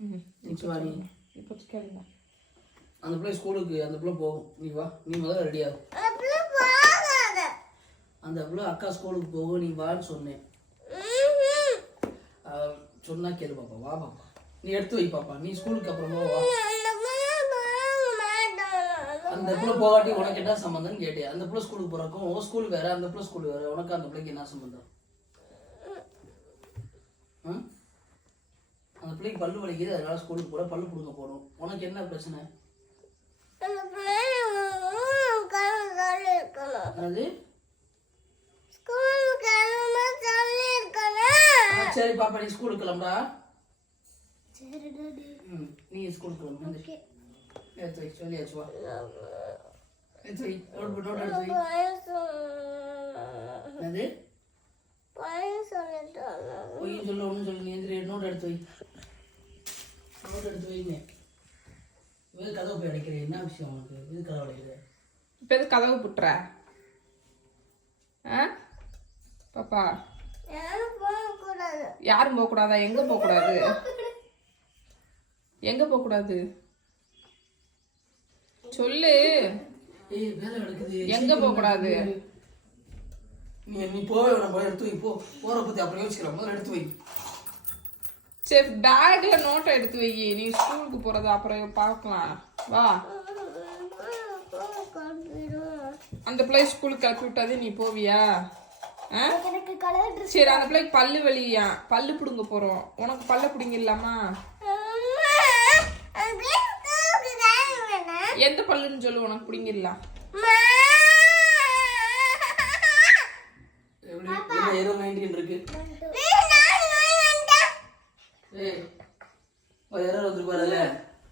இப்போ கேளுங்க. அந்த பிள்ளை ஸ்கூலுக்கு அந்த பிள்ளை போகும். நீ வா, நீ முதல்ல ரெடி ஆகும். அந்த பிள்ளை அக்கா ஸ்கூலுக்கு போகும், நீ வான்னு சொன்னேன். சொன்னா கேளு பாப்பா, வா பாப்பா. நீ எடுத்து வை பாப்பா, நீ ஸ்கூலுக்கு அப்புறமா வா. அந்த பிள்ளை போகாட்டி உனக்கு என்ன சம்பந்தம்னு கேட்டியா? அந்த பிள்ளை ஸ்கூலுக்கு போறக்கும் உன் ஸ்கூல் வேற, அந்த பிள்ளை ஸ்கூல் வேற, உனக்கு அந்த பிள்ளைக்கு என்ன சம்பந்தம்? அந்த பிள்ளைக்கு பல்லு வலிக்குது, அதனால ஸ்கூலுக்கு போற, பல்லு புடுங்க போகணும். உனக்கு என்ன பிரச்சனை? சரி பாப்பா, நீ ஸ்கூலுக்கு கிளம்புடா. நீ ஸ்கூலுக்கு கிளம்பு. எடுத்து வை, சொல்லியாச்சு வா. எடுத்து வை, நோட் எடுத்து வை. என்னது பொய் சொல்ல ஒன்றும் சொல்லு. நீ எந்திரி, நோட் எடுத்து வை. நோட் எடுத்து வைங்க. இது கதவு போய் அடைக்கிறேன். என்ன விஷயம் உனக்கு? இது கதவு அடைக்கிற? இப்போ எது கதவு புட்டுற? பாப்பா யாரும் போகக்கூடாதா? எங்க போகக்கூடாது? எங்க போகக்கூடாது சொல்லு. எங்க போகக்கூடாது? நீ போவே வேணாம், போய் எடுத்து வை. போ, போற பத்தி அப்புறம் யோசிக்கலாம். முதல்ல எடுத்து வை. சரி, பேக்ல நோட்டை எடுத்து வை. நீ ஸ்கூலுக்கு போறது அப்புறம் பார்க்கலாம். வா. அந்த பிள்ளை ஸ்கூலுக்கு கிளப்பி விட்டாதே நீ போவியா? சரி, அந்த பிள்ளைக்கு பல்லு வலியா, பல்லு பிடுங்க போறோம். உனக்கு பல்ல பிடிங்கிடலாமா? எந்த பல்லுன்னு சொல்லு, உனக்கு பிடிங்கிடலாம். இருக்கு